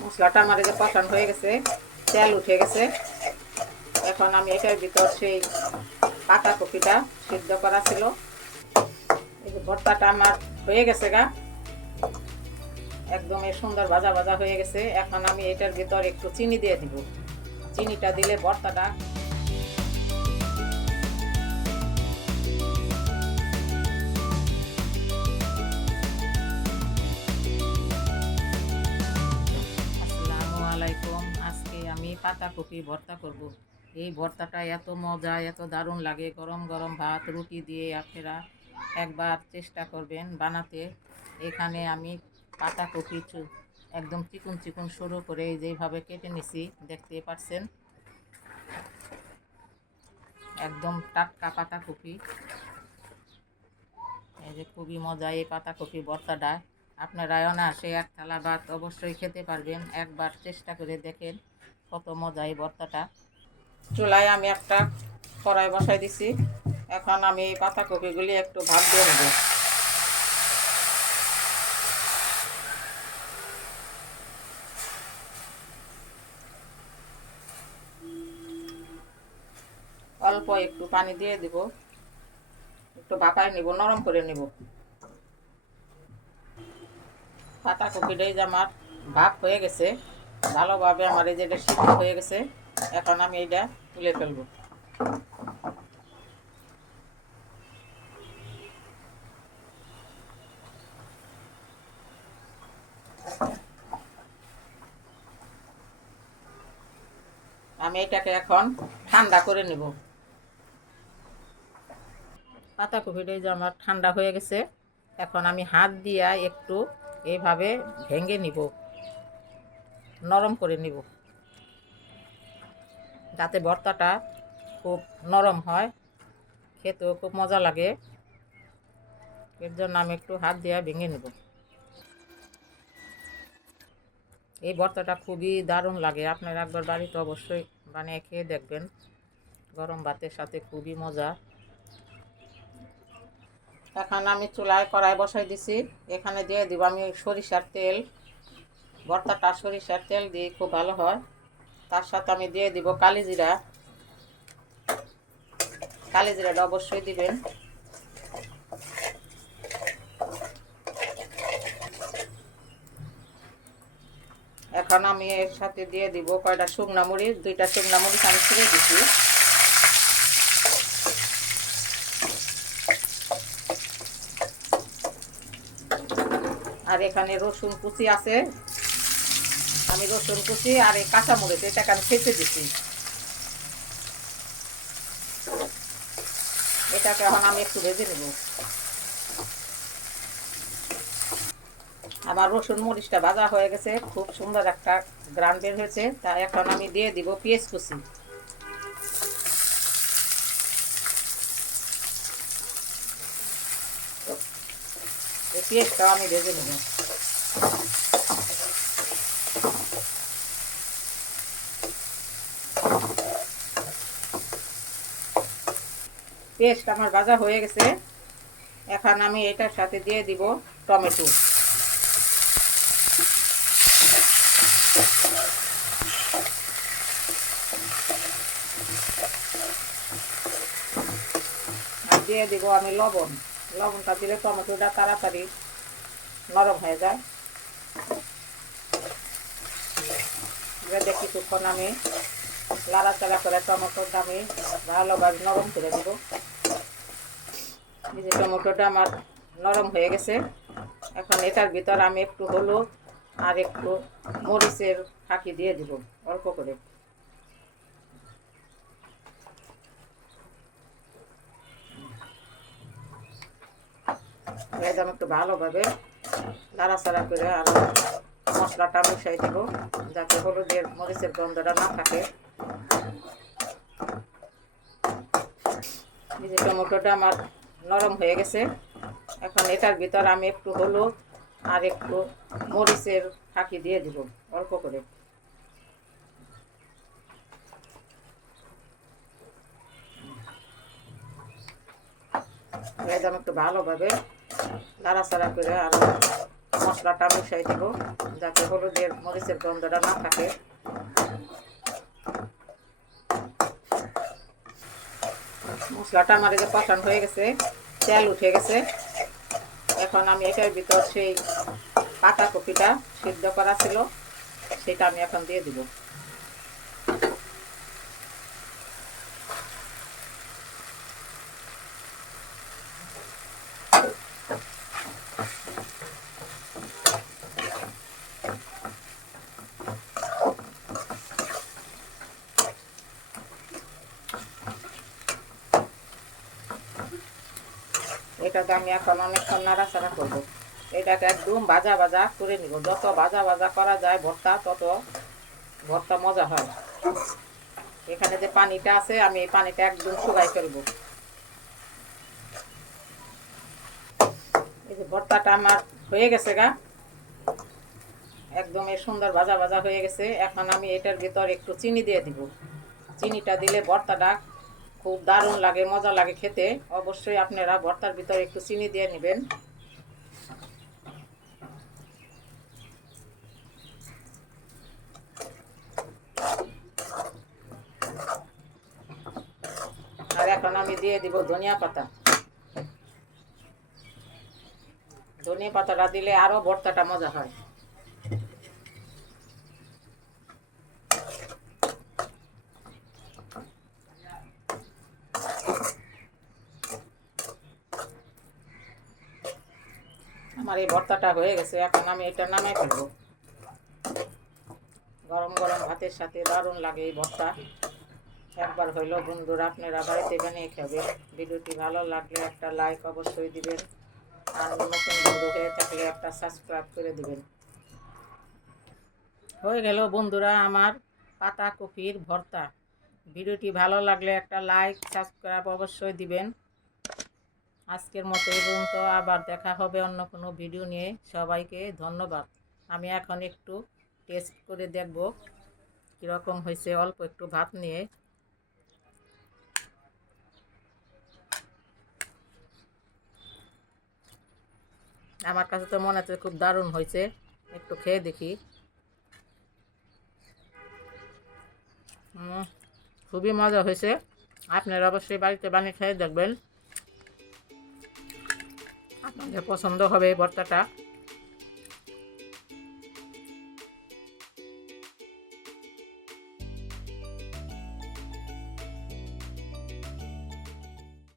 মশলাটা আমার যে কষানো হয়ে গেছে, তেল উঠে গেছে। এখন আমি এটার ভিতর সেই পাতা কপিটা সিদ্ধ করা ছিল। ভর্তাটা আমার হয়ে গেছে গা। একদম সুন্দর ভাজা ভাজা হয়ে গেছে। এখন আমি এটার ভিতর একটু চিনি দিয়ে দিব। চিনিটা দিলে ভর্তাটা পাতাকপি ভর্তা করব। এই ভর্তাটা এত মজা, এত দারুণ লাগে। গরম গরম ভাত, রুটি দিয়ে আপনারা একবার চেষ্টা করবেন বানাতে। এখানে আমি পাতাকপি একদম চিকুন চিকুন সরু করে যেভাবে কেটে নিছি, দেখতে পাচ্ছেন একদম টাটকা পাতা পাতাকপি এই যে খুবই মজা এই পাতাকপি ভর্তাটা। আপনারা অনায়াসে এক থালা ভাত অবশ্যই খেতে পারবেন। একবার চেষ্টা করে দেখেন। কত মজা এই ভর্তাটা। চুলায় আমি একটা কড়াই বসাই দিছি। এখন আমি এই পাতাকপিগুলি একটু ভাত দিয়ে নেব। অল্প একটু পানি দিয়ে দিব। একটু বাঁকায় নিব, নরম করে নিব। পাতাকপিটাই যে আমার ভাপ হয়ে গেছে। ভালোভাবে আমার এই যেটা সিদ্ধ হয়ে গেছে, এখন আমি এইটা তুলে ফেলব। আমি এটাকে এখন ঠান্ডা করে নিব। পাতাকপিটাই যে আমার ঠান্ডা হয়ে গেছে, এখন আমি হাত দিয়া একটু এইভাবে ভেঙে নিব। নরম করে নিব। যাতে ভর্তাটা খুব নরম হয়। খেতেও খুব মজা লাগে। এর জন্য আমি একটু হাত দিয়া ভেঙে নেব। এই ভর্তাটা খুবই দারুণ লাগে। আপনারা একবার বাড়িতে অবশ্যই বানিয়ে খেয়ে দেখবেন। গরম ভাতের সাথে খুবই মজা। এখন আমি চুলায় কড়াই বসাই দিছি। এখানে দিয়ে দিব আমি সরিষার তেল। ভর্তাটা সরিষার তেল দিয়ে খুব ভালো হয়। তার সাথে আমি দিয়ে দিব কালিজিরা কালিজিরাটা অবশ্যই দিবেন। এখন আমি এর সাথে দিয়ে দিব কয়টা শুকনা মরিচ, দুইটা শুকনা মরিচ আমি ছিঁড়ে দিচ্ছি আর এখানে রসুন কুচি আছে। আমি রসুন কুচি আর এই কাঁচা মরিচ এটাকে আমি খেতে দিচ্ছি এটাকে এখন আমি একটু ভেজে নেব। আমার রসুন মরিচটা ভাজা হয়ে গেছে, খুব সুন্দর একটা গ্রান বের হয়েছে। তা এখন আমি দিয়ে দিব পেঁয়াজ কুচি। পেঁয়াজটাও আমি ভেজে নেব। পেস্ট আমার ভাজা হয়ে গেছে। এখন আমি এটার সাথে দিয়ে দিব টমেটো। দিয়ে দিব আমি লবণ। লবণটা দিলে টমেটোটা তাড়াতাড়ি নরম হয়ে যায়। এবারে কিছুক্ষণ আমি লাড়াচাড়া করে টমেটোটা আমি ভালোভাবে নরম করে দেবো এই যে টমেটোটা আমার নরম হয়ে গেছে। এখন এটার ভিতর আমি একটু হলুদ আর একটু মরিচের ফাঁকি দিয়ে দিব, অল্প করে। একদম একটু ভালোভাবে নাড়াচাড়া করে আর মশলাটা মিশাই দেবো, যাতে হলুদের, মরিচের গন্ধটা না থাকে। এই যে টমেটোটা আমার নরম হয়ে গেছে। এখন এটার ভিতর আমি একটু হলুদ আর একটু মরিচের ফাঁকি দিয়ে দিব, অল্প করে। একদম একটু ভালোভাবে নাড়াচাড়া করে আর মশলাটা মিশাই দিব, যাতে হলুদের মরিচের গন্ধটা না থাকে। মশলাটা আমার যে কষান হয়ে গেছে, তেল উঠে গেছে। এখন আমি এটার ভিতর সেই পাতা কপিটা সিদ্ধ করা ছিল, সেটা আমি এখন দিয়ে দিব। এটাকে আমি এখন অনেকক্ষণ নাড়াচাড়া করব। এটাকে একদম ভাজা ভাজা করে নিব। যত ভাজা ভাজা করা যায় ভর্তা, তত ভর্তা মজা হয় এখানে যে পানিটা আছে, আমি এই পানিটা একদম শুকাই ফেলব। এই যে ভর্তাটা আমার হয়ে গেছে গা। একদম এই সুন্দর ভাজা ভাজা হয়ে গেছে। এখন আমি এটার ভিতর একটু চিনি দিয়ে দিব। চিনিটা দিলে ভর্তাটা খুব দারুণ লাগে, মজা লাগে খেতে। অবশ্যই আপনারা ভর্তার ভিতরে একটু চিনি দিয়ে নেবেন। আর এখন আমি দিয়ে দিব ধনিয়া পাতা। ধনিয়া পাতাটা দিলে আরও ভর্তাটা মজা হয়। আমার এই ভর্তাটা হয়ে গেছে, এখন আমি এটা নামে ফেলব। গরম গরম ভাতের সাথে দারুণ লাগে এই ভর্তা। একবার হইল বন্ধুরা, আপনারা বাড়িতে বানিয়ে খাবে। ভিডিওটি ভালো লাগলে একটা লাইক অবশ্যই দিবেন। আর নতুন বন্ধু হয়ে থাকলে একটা সাবস্ক্রাইব করে দিবেন। হয়ে গেল বন্ধুরা আমার পাতা কপির ভর্তা। ভিডিওটি ভালো লাগলে একটা লাইক, সাবস্ক্রাইব অবশ্যই দিবেন। আজকের মতো এই পর্যন্ত। আবার দেখা হবে অন্য কোনো ভিডিও নিয়ে। সবাইকে ধন্যবাদ। আমি এখন একটু টেস্ট করে দেখব কীরকম হয়েছে। অল্প একটু ভাত নিয়ে। আমার কাছে তো মনে হচ্ছে খুব দারুণ হয়েছে। একটু খেয়ে দেখি। খুবই মজা হয়েছে। আপনারা অবশ্যই বাড়িতে বানিয়ে খেয়ে দেখবেন। পছন্দ হবে এই ভর্তাটা।